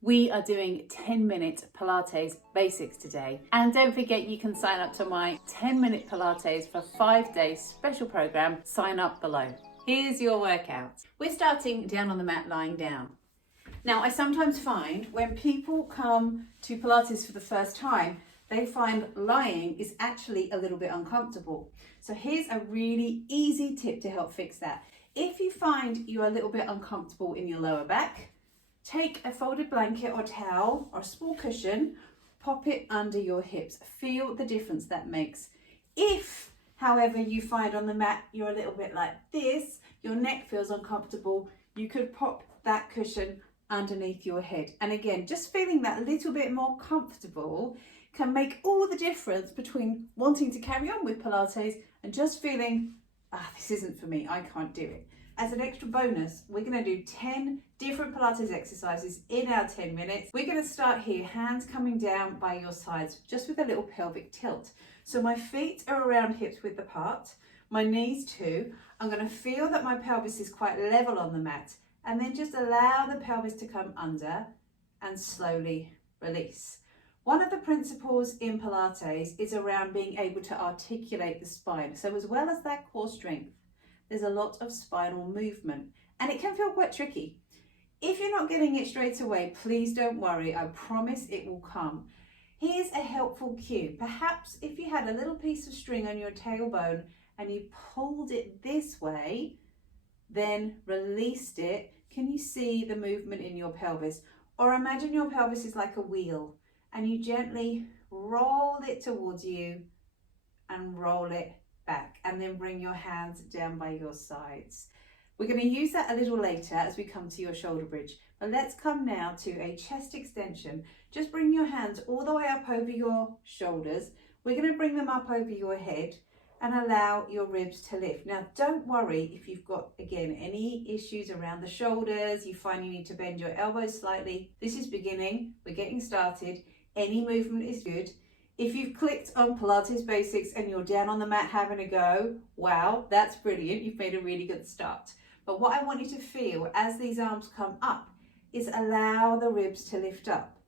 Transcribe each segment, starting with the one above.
We are doing 10-minute Pilates basics today. And don't forget, you can sign up to my 10-minute Pilates for 5 days special program. Sign up below. Here's your workout. We're starting down on the mat, lying down. Now, I sometimes find when people come to Pilates for the first time, they find lying is actually a little bit uncomfortable. So here's a really easy tip to help fix that. If you find you're a little bit uncomfortable in your lower back, take a folded blanket or towel or a small cushion, pop it under your hips. Feel the difference that makes. If, however, you find on the mat you're a little bit like this, your neck feels uncomfortable, you could pop that cushion underneath your head. And again, just feeling that little bit more comfortable can make all the difference between wanting to carry on with Pilates and just feeling, this isn't for me, I can't do it. As an extra bonus, we're going to do 10 different Pilates exercises in our 10 minutes. We're going to start here, hands coming down by your sides, just with a little pelvic tilt. So my feet are around hips width apart, my knees too. I'm going to feel that my pelvis is quite level on the mat, and then just allow the pelvis to come under and slowly release. One of the principles in Pilates is around being able to articulate the spine. So as well as that core strength, there's a lot of spinal movement, and it can feel quite tricky. If you're not getting it straight away, please don't worry. I promise it will come. Here's a helpful cue. Perhaps if you had a little piece of string on your tailbone and you pulled it this way, then released it, can you see the movement in your pelvis? Or imagine your pelvis is like a wheel and you gently roll it towards you and roll it back, and then bring your hands down by your sides. We're going to use that a little later as we come to your shoulder bridge, but let's come now to a chest extension. Just bring your hands all the way up over your shoulders. We're going to bring them up over your head and allow your ribs to lift. Now, don't worry if you've got, again, any issues around the shoulders, you find you need to bend your elbows slightly. This is beginning, we're getting started. Any movement is good. If you've clicked on Pilates Basics and you're down on the mat having a go, wow, that's brilliant. You've made a really good start. But what I want you to feel as these arms come up is allow the ribs to lift up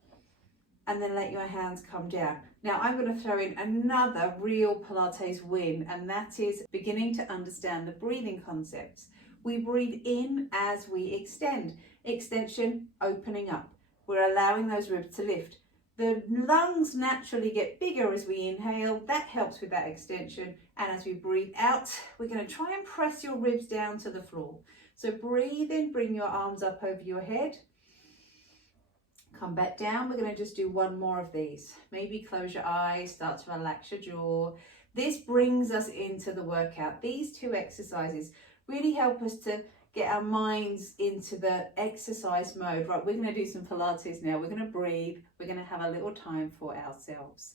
and then let your hands come down. Now I'm going to throw in another real Pilates win, and that is beginning to understand the breathing concepts. We breathe in as we extend. Extension, opening up. We're allowing those ribs to lift. The lungs naturally get bigger as we inhale. That helps with that extension. And as we breathe out, we're going to try and press your ribs down to the floor. So breathe in, bring your arms up over your head. Come back down. We're going to just do one more of these. Maybe close your eyes, start to relax your jaw. This brings us into the workout. These two exercises really help us to get our minds into the exercise mode. Right, we're going to do some Pilates now. We're going to breathe. We're going to have a little time for ourselves.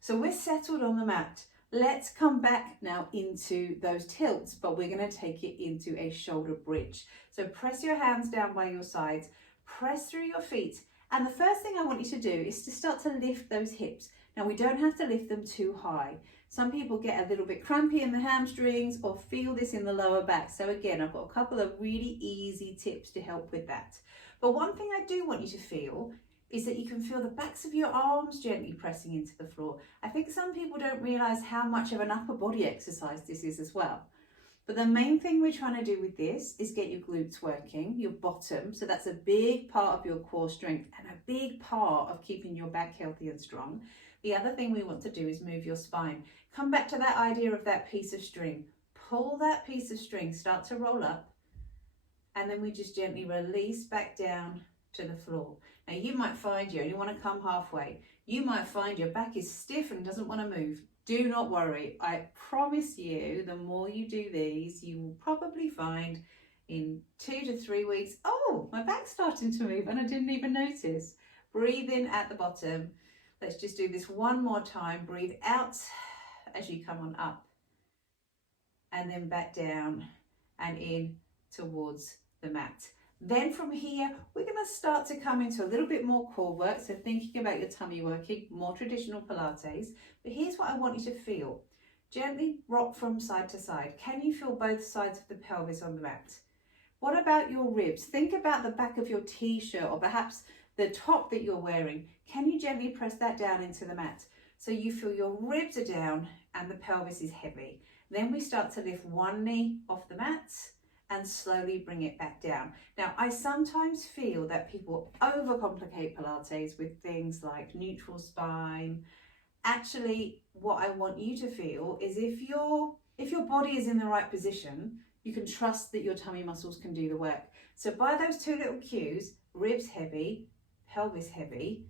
So we're settled on the mat. Let's come back now into those tilts, but we're going to take it into a shoulder bridge. So press your hands down by your sides, press through your feet. And the first thing I want you to do is to start to lift those hips. Now, we don't have to lift them too high. Some people get a little bit crampy in the hamstrings or feel this in the lower back. So again, I've got a couple of really easy tips to help with that. But one thing I do want you to feel is that you can feel the backs of your arms gently pressing into the floor. I think some people don't realize how much of an upper body exercise this is as well. But the main thing we're trying to do with this is get your glutes working, your bottom. So that's a big part of your core strength and a big part of keeping your back healthy and strong. The other thing we want to do is move your spine. Come back to that idea of that piece of string. Pull that piece of string, start to roll up, and then we just gently release back down to the floor. Now you might find you only want to come halfway. You might find your back is stiff and doesn't want to move. Do not worry. I promise you, the more you do these, you will probably find in 2 to 3 weeks, oh, my back's starting to move and I didn't even notice. Breathe in at the bottom. Let's just do this one more time. Breathe out as you come on up, and then back down and in towards the mat. Then from here, we're going to start to come into a little bit more core work. So thinking about your tummy working, more traditional Pilates. But here's what I want you to feel. Gently rock from side to side. Can you feel both sides of the pelvis on the mat? What about your ribs? Think about the back of your t-shirt, or perhaps the top that you're wearing, can you gently press that down into the mat? So you feel your ribs are down and the pelvis is heavy. Then we start to lift one knee off the mat and slowly bring it back down. Now, I sometimes feel that people overcomplicate Pilates with things like neutral spine. Actually, what I want you to feel is if your body is in the right position, you can trust that your tummy muscles can do the work. So by those two little cues, ribs heavy, pelvis heavy,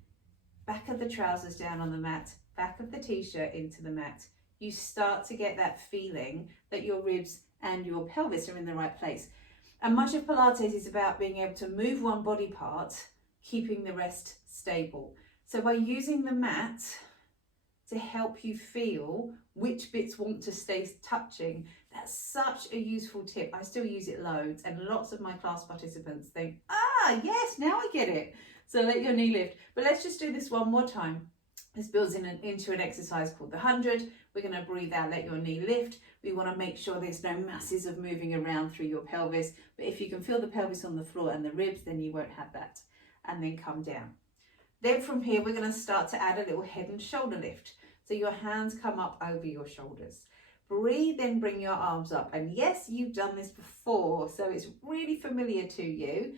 back of the trousers down on the mat, back of the t-shirt into the mat, you start to get that feeling that your ribs and your pelvis are in the right place. And much of Pilates is about being able to move one body part, keeping the rest stable. So by using the mat to help you feel which bits want to stay touching, that's such a useful tip. I still use it loads, and lots of my class participants think, yes, now I get it. So let your knee lift. But let's just do this one more time. This builds into an exercise called the 100. We're going to breathe out, let your knee lift. We want to make sure there's no masses of moving around through your pelvis. But if you can feel the pelvis on the floor and the ribs, then you won't have that. And then come down. Then from here, we're going to start to add a little head and shoulder lift. So your hands come up over your shoulders. Breathe in, bring your arms up. And yes, you've done this before, so it's really familiar to you.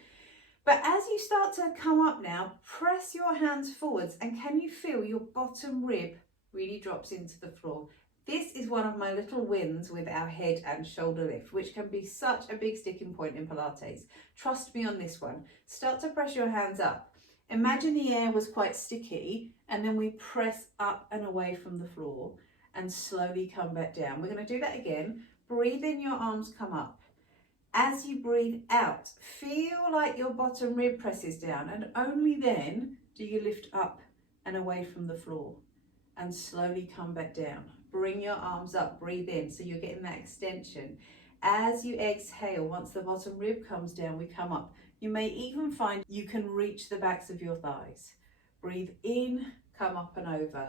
But as you start to come up now, press your hands forwards, and can you feel your bottom rib really drops into the floor? This is one of my little wins with our head and shoulder lift, which can be such a big sticking point in Pilates. Trust me on this one. Start to press your hands up. Imagine the air was quite sticky, and then we press up and away from the floor and slowly come back down. We're going to do that again. Breathe in, your arms come up. As you breathe out, feel like your bottom rib presses down, and only then do you lift up and away from the floor and slowly come back down. Bring your arms up, breathe in, so you're getting that extension. As you exhale, once the bottom rib comes down, we come up. You may even find you can reach the backs of your thighs. Breathe in, come up and over.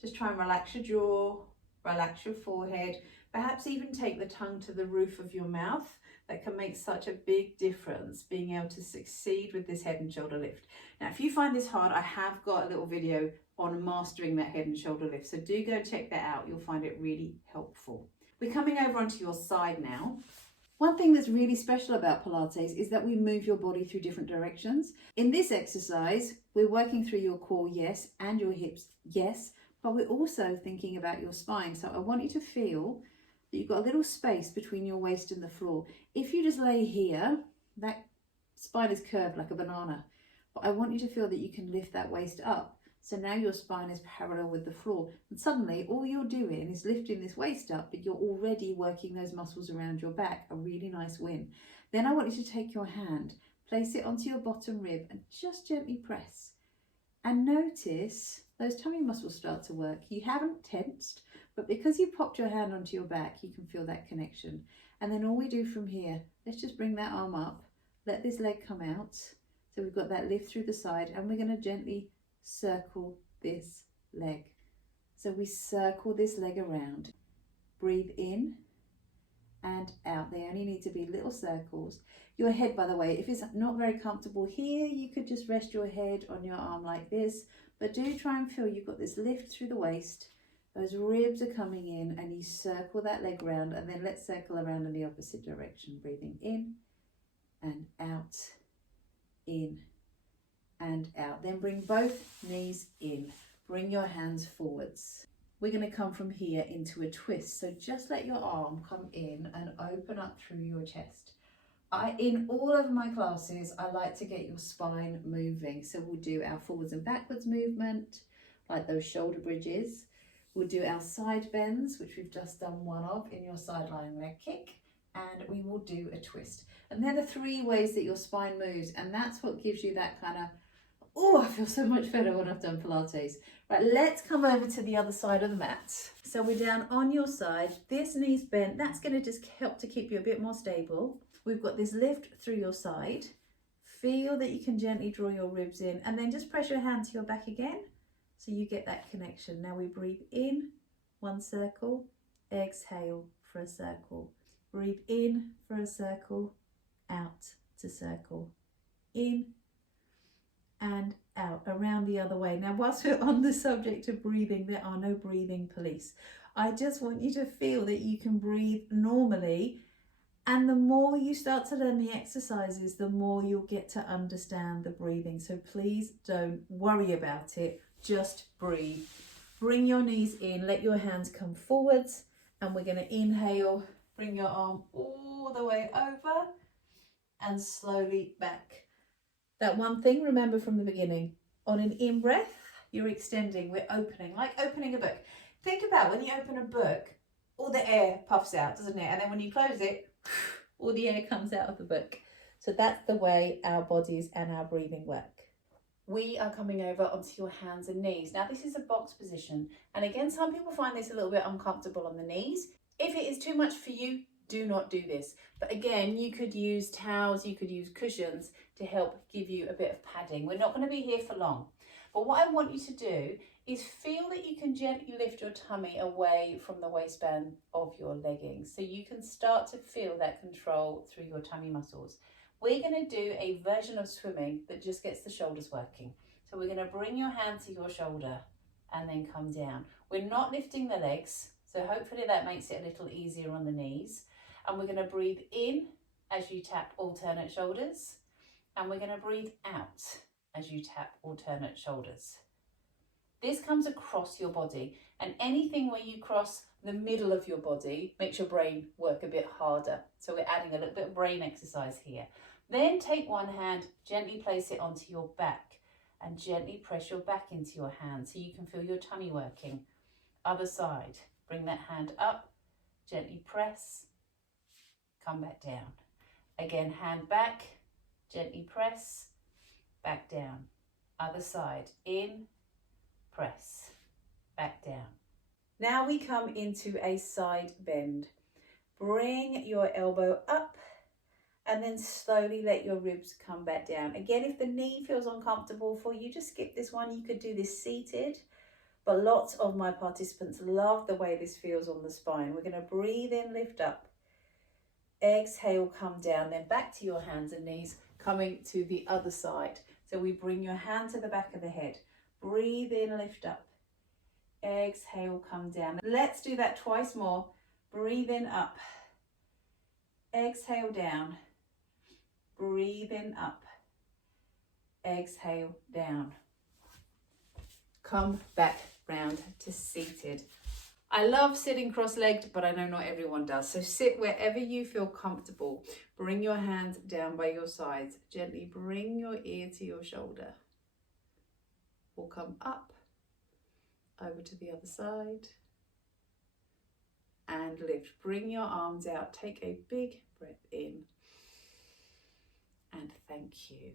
Just try and relax your jaw, relax your forehead, perhaps even take the tongue to the roof of your mouth. That can make such a big difference, being able to succeed with this head and shoulder lift. Now, if you find this hard, I have got a little video on mastering that head and shoulder lift. So do go check that out. You'll find it really helpful. We're coming over onto your side now. One thing that's really special about Pilates is that we move your body through different directions. In this exercise, we're working through your core, yes, and your hips, yes, but we're also thinking about your spine. So I want you to feel that you've got a little space between your waist and the floor. If you just lay here, that spine is curved like a banana. But I want you to feel that you can lift that waist up. So now your spine is parallel with the floor. And suddenly all you're doing is lifting this waist up, but you're already working those muscles around your back. A really nice win. Then I want you to take your hand, place it onto your bottom rib and just gently press. And notice those tummy muscles start to work. You haven't tensed, but because you popped your hand onto your back, you can feel that connection. And then all we do from here, let's just bring that arm up, let this leg come out. So we've got that lift through the side, and we're going to gently circle this leg. So we circle this leg around. Breathe in and out. They only need to be little circles. Your head, by the way, if it's not very comfortable here, you could just rest your head on your arm like this, but do try and feel you've got this lift through the waist. Those ribs are coming in, and you circle that leg round, and then let's circle around in the opposite direction. Breathing in and out, in and out. Then bring both knees in. Bring your hands forwards. We're going to come from here into a twist. So just let your arm come in and open up through your chest. In all of my classes, I like to get your spine moving. So we'll do our forwards and backwards movement, like those shoulder bridges. We'll do our side bends, which we've just done one of in your side lying leg kick. And we will do a twist. And they're the three ways that your spine moves. And that's what gives you that kind of, oh, I feel so much better when I've done Pilates. Right, let's come over to the other side of the mat. So we're down on your side. This knee's bent. That's going to just help to keep you a bit more stable. We've got this lift through your side. Feel that you can gently draw your ribs in, and then just press your hand to your back again so you get that connection. Now we breathe in, one circle, exhale for a circle. Breathe in for a circle, out to circle, in, and out, around the other way. Now, whilst we're on the subject of breathing, there are no breathing police. I just want you to feel that you can breathe normally. And the more you start to learn the exercises, the more you'll get to understand the breathing. So please don't worry about it, just breathe. Bring your knees in, let your hands come forwards, and we're going to inhale, bring your arm all the way over and slowly back. That one thing, remember from the beginning, on an in-breath, you're extending, we're opening, like opening a book. Think about when you open a book, all the air puffs out, doesn't it? And then when you close it, all the air comes out of the book. So that's the way our bodies and our breathing work. We are coming over onto your hands and knees. Now this is a box position. And again, some people find this a little bit uncomfortable on the knees. If it is too much for you, do not do this. But again, you could use towels, you could use cushions to help give you a bit of padding. We're not going to be here for long. But what I want you to do is feel that you can gently lift your tummy away from the waistband of your leggings. So you can start to feel that control through your tummy muscles. We're going to do a version of swimming that just gets the shoulders working. So we're going to bring your hand to your shoulder and then come down. We're not lifting the legs, so hopefully that makes it a little easier on the knees. And we're going to breathe in as you tap alternate shoulders. And we're going to breathe out as you tap alternate shoulders. This comes across your body, and anything where you cross the middle of your body makes your brain work a bit harder. So we're adding a little bit of brain exercise here. Then take one hand, gently place it onto your back and gently press your back into your hand so you can feel your tummy working. Other side, bring that hand up, gently press, come back down. Again, hand back, gently press, back down. Other side, in, press, back down. Now we come into a side bend. Bring your elbow up and then slowly let your ribs come back down. Again, if the knee feels uncomfortable for you, just skip this one. You could do this seated, but lots of my participants love the way this feels on the spine. We're going to breathe in, lift up. Exhale, come down, then back to your hands and knees, coming to the other side. So we bring your hand to the back of the head. Breathe in, lift up. Exhale, come down. Let's do that twice more. Breathe in, up. Exhale, down. Breathe in, up. Exhale, down. Come back round to seated. I love sitting cross-legged, but I know not everyone does. So sit wherever you feel comfortable. Bring your hands down by your sides. Gently bring your ear to your shoulder. We'll come up, over to the other side, and lift. Bring your arms out. Take a big breath in, and thank you.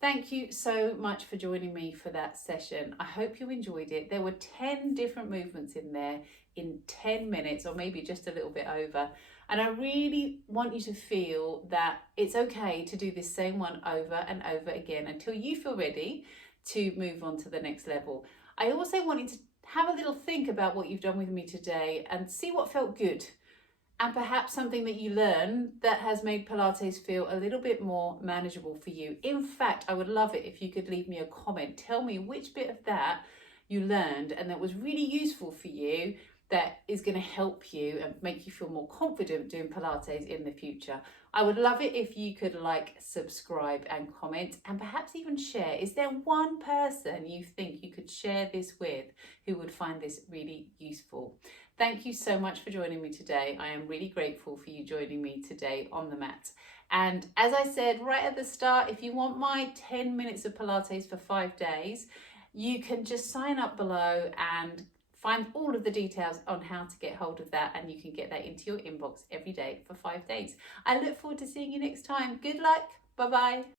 Thank you so much for joining me for that session. I hope you enjoyed it. There were 10 different movements in there in 10 minutes, or maybe just a little bit over. And I really want you to feel that it's okay to do this same one over and over again until you feel ready to move on to the next level. I also want you to have a little think about what you've done with me today and see what felt good. And perhaps something that you learn that has made Pilates feel a little bit more manageable for you. In fact, I would love it if you could leave me a comment. Tell me which bit of that you learned and that was really useful for you, that is going to help you and make you feel more confident doing Pilates in the future. I would love it if you could like, subscribe and comment, and perhaps even share. Is there one person you think you could share this with who would find this really useful? Thank you so much for joining me today. I am really grateful for you joining me today on the mat. And as I said right at the start, if you want my 10 minutes of Pilates for 5 days, you can just sign up below and find all of the details on how to get hold of that, and you can get that into your inbox every day for 5 days. I look forward to seeing you next time. Good luck. Bye-bye.